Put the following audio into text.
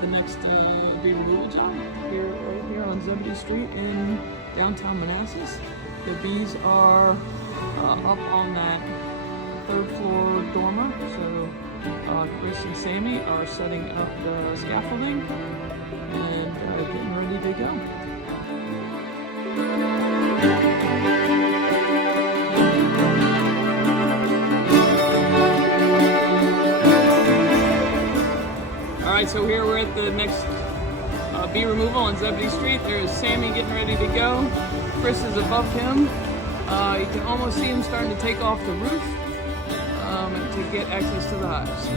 the next bee removal job right here on Zebedee Street in downtown Manassas. The bees are up on that 3rd floor dormer, so Chris and Sammy are setting up the scaffolding and getting ready to go. Alright, so here we're at the next bee removal on Zebedee Street. There's Sammy getting ready to go. Chris is above him. You can almost see him starting to take off the roof to get access to the hives.